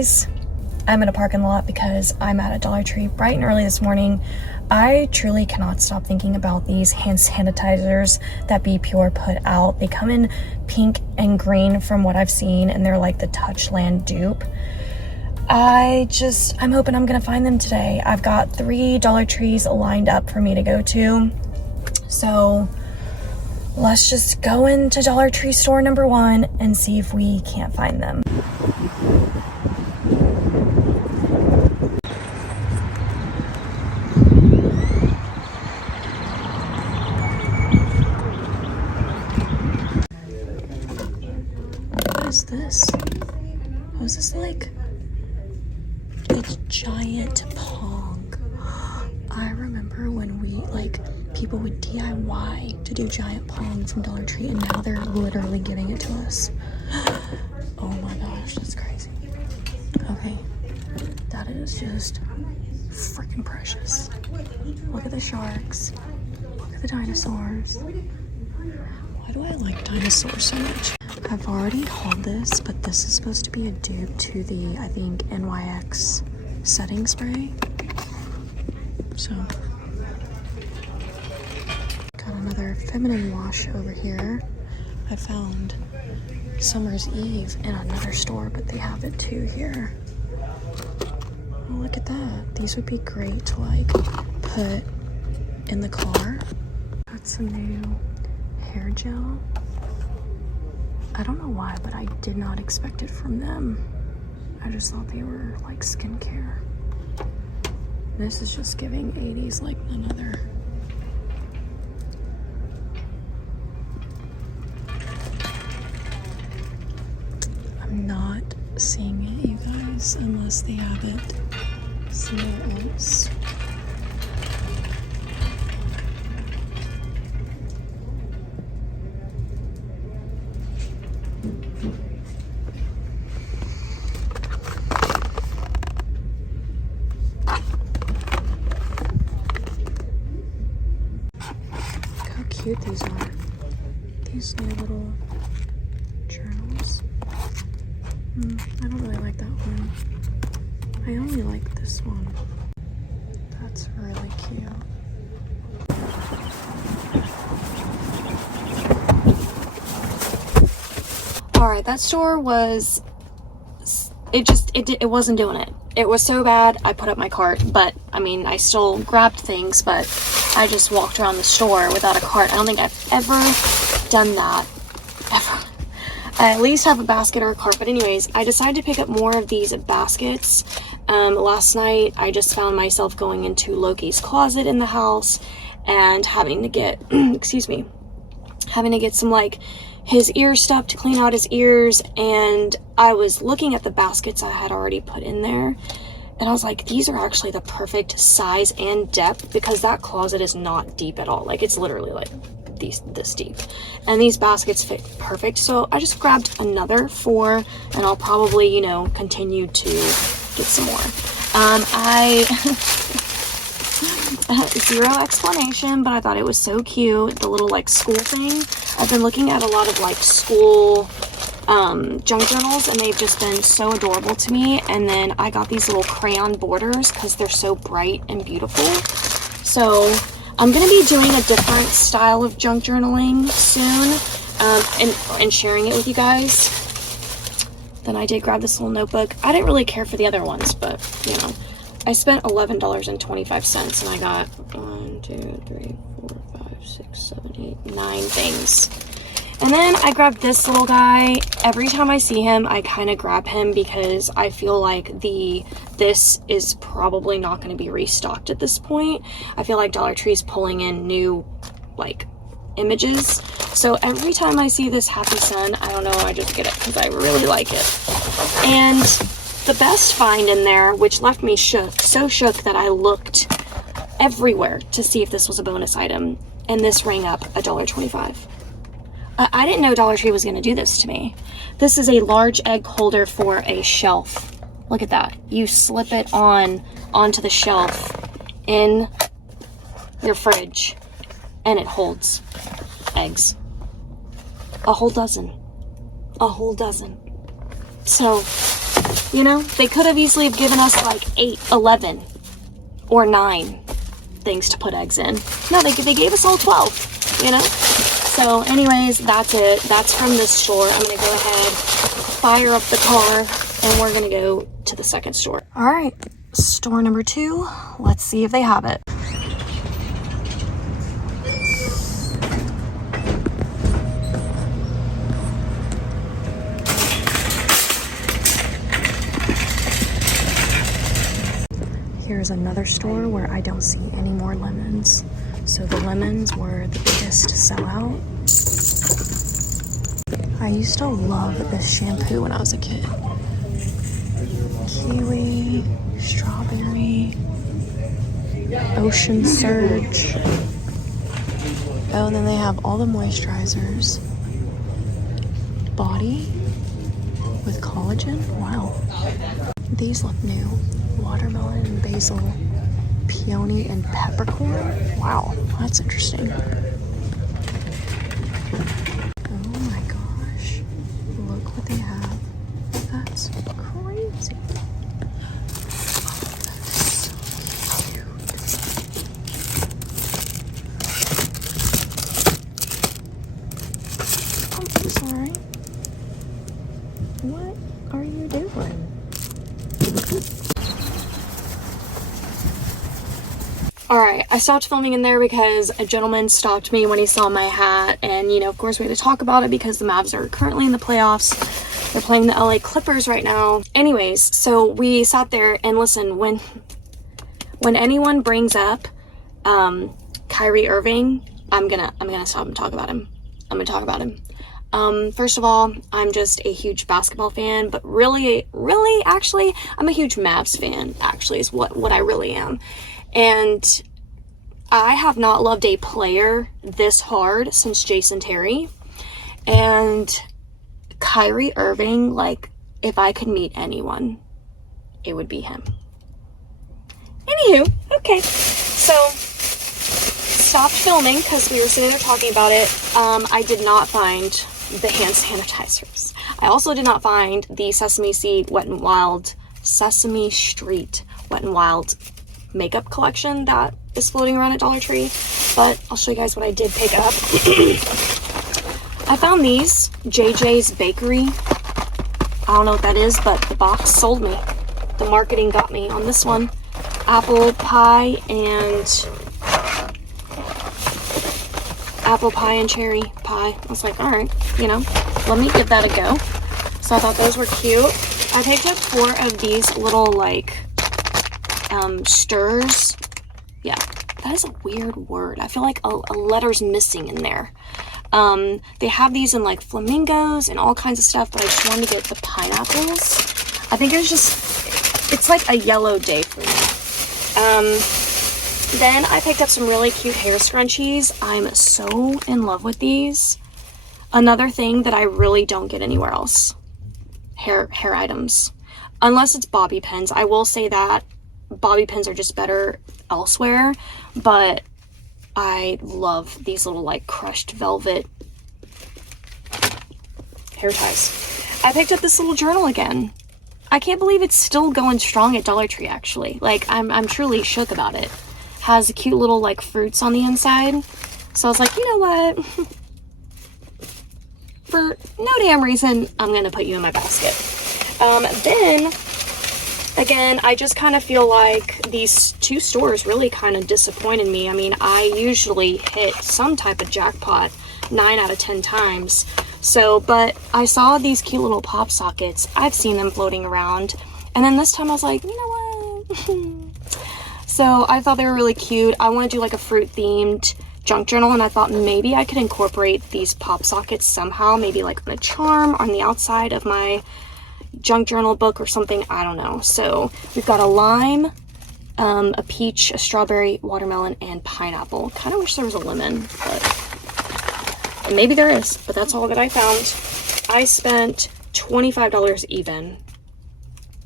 guys, I'm in a parking lot because I'm at a Dollar Tree bright and early this morning. I truly cannot stop thinking about these hand sanitizers that Be Pure put out. They come in pink and green from what I've seen, and they're like the Touchland dupe. I'm hoping I'm gonna find them today. I've got 3 Dollar Trees lined up for me to go to. So let's just go into Dollar Tree store number 1 and see if we can't find them. What is this? Oh, is this like a giant Pong? I remember when people would DIY to do giant Pong from Dollar Tree, and now they're literally giving it to us. Oh my gosh, that's crazy. Okay, that is just freaking precious. Look at the sharks. Look at the dinosaurs. Why do I like dinosaurs so much? I've already hauled this, but this is supposed to be a dupe to the, I think, NYX setting spray. So, got another feminine wash over here. I found Summer's Eve in another store, but they have it too here. Oh, look at that. These would be great to like put in the car. Got some new hair gel. I don't know why, but I did not expect it from them. I just thought they were like skincare. This is just giving 80s like none other. I'm not seeing it, you guys, unless they have it somewhere else. Cute these are. These little journals. I don't really like that one. I only like this one. That's really cute. Alright, that store was... It wasn't doing it. It was so bad, I put up my cart, but, I mean, I still grabbed things, but I just walked around the store without a cart. I don't think I've ever done that, ever. I at least have a basket or a cart, but anyways, I decided to pick up more of these baskets. Last night, I just found myself going into Loki's closet in the house and having to get, having to get some, like, his ear stuff to clean out his ears, and I was looking at the baskets I had already put in there, and I was like, these are actually the perfect size and depth, because that closet is not deep at all. Like, it's literally like this deep, and these baskets fit perfect. So I just grabbed another 4, and I'll probably, you know, continue to get some more. I zero explanation, but I thought it was so cute, the little like school thing. I've been looking at a lot of like school junk journals, and they've just been so adorable to me. And then I got these little crayon borders because they're so bright and beautiful. So I'm going to be doing a different style of junk journaling soon, and sharing it with you guys. Then I did grab this little notebook. I didn't really care for the other ones, but you know, I spent $11.25, and I got 1, 2, 3, 4, 5, 6, 7, 8, 9 things. And then I grabbed this little guy. Every time I see him, I kind of grab him because I feel like this is probably not going to be restocked at this point. I feel like Dollar Tree's pulling in new, like, images. So every time I see this Happy Sun, I don't know, I just get it because I really like it. And the best find in there, which left me shook, so shook that I looked everywhere to see if this was a bonus item, and this rang up $1.25. I didn't know Dollar Tree was going to do this to me. This is a large egg holder for a shelf. Look at that. You slip it onto the shelf in your fridge, and it holds eggs. A whole dozen. So You know, they could have easily have given us like 8, 11, or 9 things to put eggs in. No, they gave us all 12, you know? So anyways, that's it. That's from this store. I'm going to go ahead, fire up the car, and we're going to go to the second store. All right, store number 2. Let's see if they have it. Here's another store where I don't see any more lemons. So the lemons were the biggest sellout. I used to love this shampoo when I was a kid. Kiwi, strawberry, ocean surge. Oh, and then they have all the moisturizers. Body with collagen. Wow. These look new. Watermelon and basil, peony and peppercorn. Wow, that's interesting. Oh my gosh, look what they have. That's crazy. Oh, that is so cute. I'm sorry. What are you doing? Alright, I stopped filming in there because a gentleman stopped me when he saw my hat, and, you know, of course we had to talk about it because the Mavs are currently in the playoffs. They're playing the LA Clippers right now. Anyways, so we sat there, and listen, when anyone brings up Kyrie Irving, I'm gonna stop and talk about him. I'm gonna talk about him. First of all, I'm just a huge basketball fan, but really, actually, I'm a huge Mavs fan, actually, is what I really am. And I have not loved a player this hard since Jason Terry. And Kyrie Irving, like, if I could meet anyone, it would be him. Anywho, okay. So, stopped filming because we were sitting there talking about it. I did not find the hand sanitizers. I also did not find the Sesame Street Wet n Wild makeup collection that is floating around at Dollar Tree, but I'll show you guys what I did pick up. I found these, JJ's Bakery. I don't know what that is, but the box sold me. The marketing got me on this one. Apple pie and cherry pie. I was like, all right, you know, let me give that a go. So I thought those were cute. I picked up 4 of these little, like, stirs. Yeah, that is a weird word. I feel like a letter's missing in there. They have these in like flamingos and all kinds of stuff, but I just wanted to get the pineapples. I think it's like a yellow day for me. Then I picked up some really cute hair scrunchies. I'm so in love with these. Another thing that I really don't get anywhere else. Hair items. Unless it's bobby pins. I will say that bobby pins are just better elsewhere, but I love these little like crushed velvet hair ties. I picked up this little journal again. I can't believe it's still going strong at Dollar Tree, actually. Like, I'm truly shook about it. Has cute little like fruits on the inside. So I was like, you know what? For no damn reason, I'm gonna put you in my basket. Then again, I just kind of feel like these 2 stores really kind of disappointed me. I mean, I usually hit some type of jackpot 9 out of 10 times. So, but I saw these cute little pop sockets. I've seen them floating around. And then this time I was like, you know what? So I thought they were really cute. I want to do like a fruit themed junk journal, and I thought maybe I could incorporate these pop sockets somehow, maybe like on a charm on the outside of my junk journal book or something. I don't know. So we've got a lime, a peach, a strawberry, watermelon, and pineapple. Kind of wish there was a lemon, but maybe there is, but that's all that I found. I spent $25 even,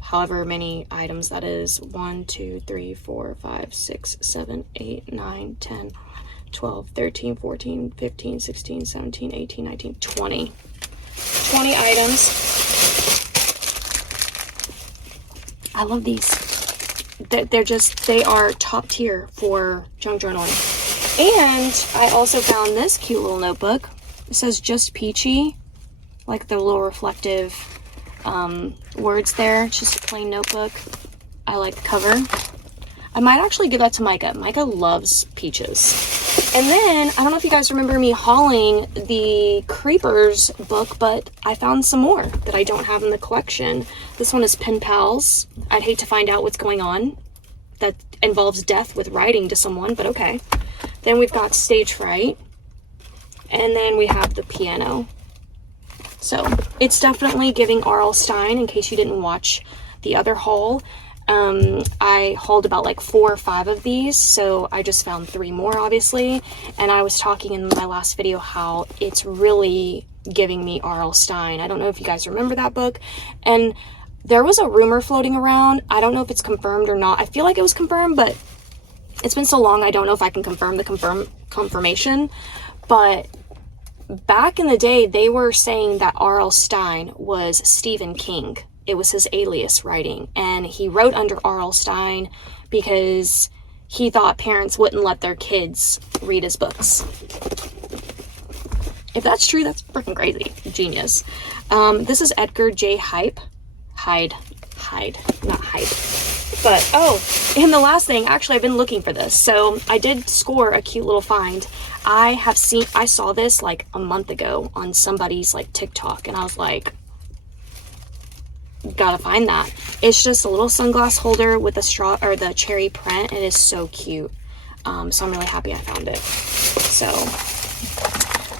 however many items that is. 1, 2, 3, 4, 5, 6, 7, 8, 9, 10, 12, 13, 14, 15, 16, 17, 18, 19, 20 items. I love these. They are top tier for junk journaling. And I also found this cute little notebook. It says Just Peachy, like the little reflective words there. It's just a plain notebook. I like the cover. I might actually give that to Micah. Micah loves peaches. And then, I don't know if you guys remember me hauling the Creepers book, but I found some more that I don't have in the collection. This one is Pen Pals. I'd hate to find out what's going on. That involves death with writing to someone, but okay. Then we've got Stage Fright. And then we have the piano. So, it's definitely giving R.L. Stine, in case you didn't watch the other haul. I hauled about like 4 or 5 of these, so I just found 3 more, obviously. And I was talking in my last video how it's really giving me R.L. Stine. I don't know if you guys remember that book. And there was a rumor floating around. I don't know if it's confirmed or not. I feel like it was confirmed, but it's been so long, I don't know if I can confirm the confirmation. But back in the day, they were saying that R.L. Stine was Stephen King. It was his alias writing, and he wrote under R.L. Stine because he thought parents wouldn't let their kids read his books. If that's true, that's freaking crazy. Genius. This is Edgar J. Hyde, not Hype. But, oh, and the last thing, actually, I've been looking for this. So I did score a cute little find. I saw this like a month ago on somebody's like TikTok, and I was like, gotta find that. It's just a little sunglass holder with a straw or the cherry print. It is so cute. So I'm really happy I found it. So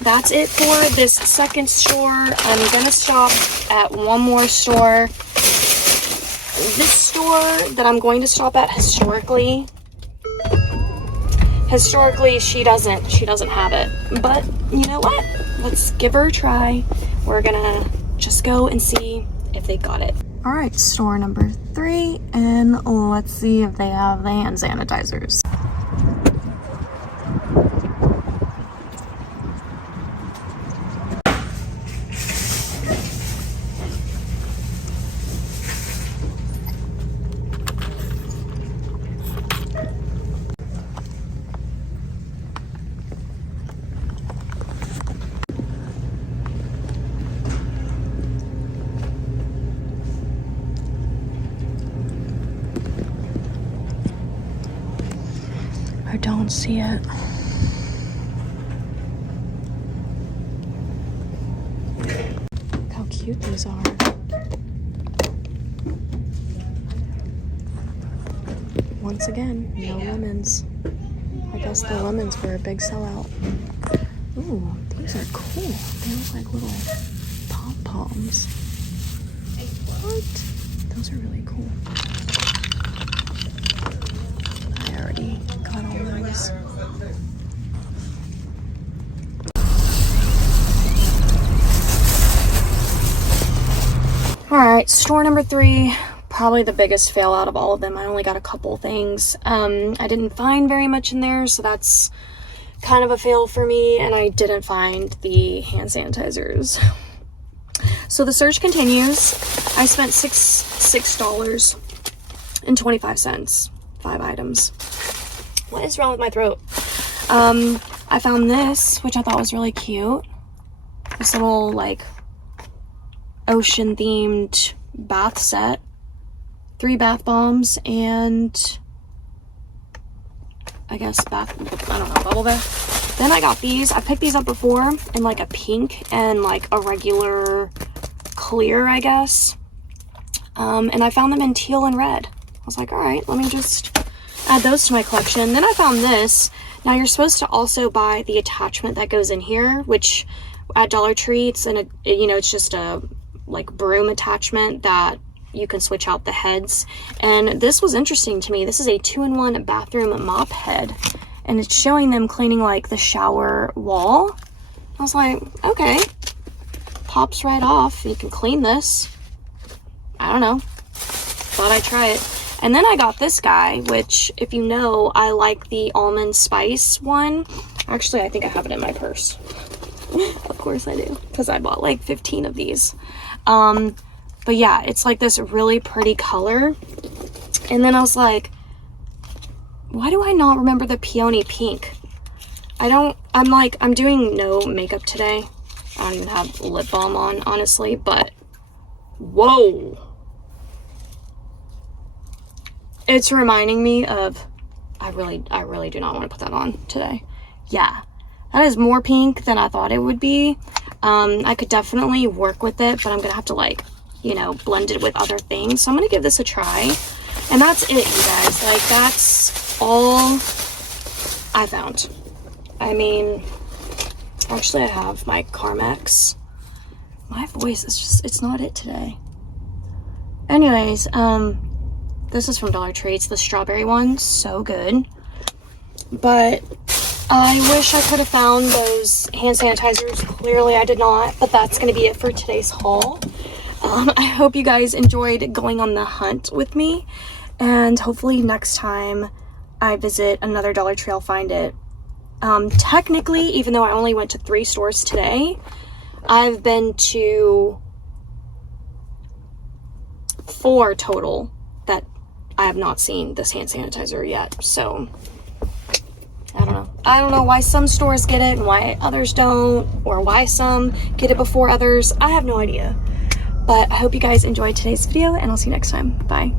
that's it for this second store. I'm gonna stop at one more store. This store that I'm going to stop at historically, she doesn't have it. But you know what? Let's give her a try. We're gonna just go and see if they got it. All right, store number 3, and let's see if they have the hand sanitizers. I don't see it. Look how cute these are. Once again, no lemons. I guess the lemons were a big sellout. Ooh, these are cool. They look like little pom-poms. What? Those are really cool. I already got all those. Alright, store number 3. Probably the biggest fail out of all of them. I only got a couple things. I didn't find very much in there, so that's kind of a fail for me. And I didn't find the hand sanitizers. So the search continues. I spent $6.25. 5 items. What is wrong with my throat? I found this, which I thought was really cute. This little, like, ocean-themed bath set. 3 bath bombs and I guess bubble bath. Then I got these. I picked these up before in like a pink and like a regular clear, I guess. And I found them in teal and red. I was like, all right, let me just add those to my collection. Then I found this. Now you're supposed to also buy the attachment that goes in here, which at Dollar Tree, it's just a like broom attachment that you can switch out the heads. And this was interesting to me. This is a 2-in-1 bathroom mop head, and it's showing them cleaning like the shower wall. I was like, okay, pops right off. You can clean this. I don't know. Thought I'd try it. And then I got this guy, which, if you know, I like the almond spice one. Actually, I think I have it in my purse. Of course I do, because I bought like 15 of these. But yeah, it's like this really pretty color. And then I was like, why do I not remember the peony pink? I'm doing no makeup today. I don't even have lip balm on, honestly, but whoa. It's reminding me of, I really do not want to put that on today. Yeah, that is more pink than I thought it would be. I could definitely work with it, but I'm gonna have to, like, you know, blend it with other things. So I'm gonna give this a try. And that's it, you guys. Like, that's all I found. I mean, actually I have my Carmex. My voice is just, it's not it today. Anyways, this is from Dollar Tree. It's the strawberry one. So good. But I wish I could have found those hand sanitizers. Clearly I did not, but that's going to be it for today's haul. I hope you guys enjoyed going on the hunt with me, and hopefully next time I visit another Dollar Tree I'll find it. Technically, even though I only went to 3 stores today, I've been to 4 total that I have not seen this hand sanitizer yet. So I don't know why some stores get it and why others don't, or why some get it before others. I have no idea. But I hope you guys enjoyed today's video, and I'll see you next time. Bye.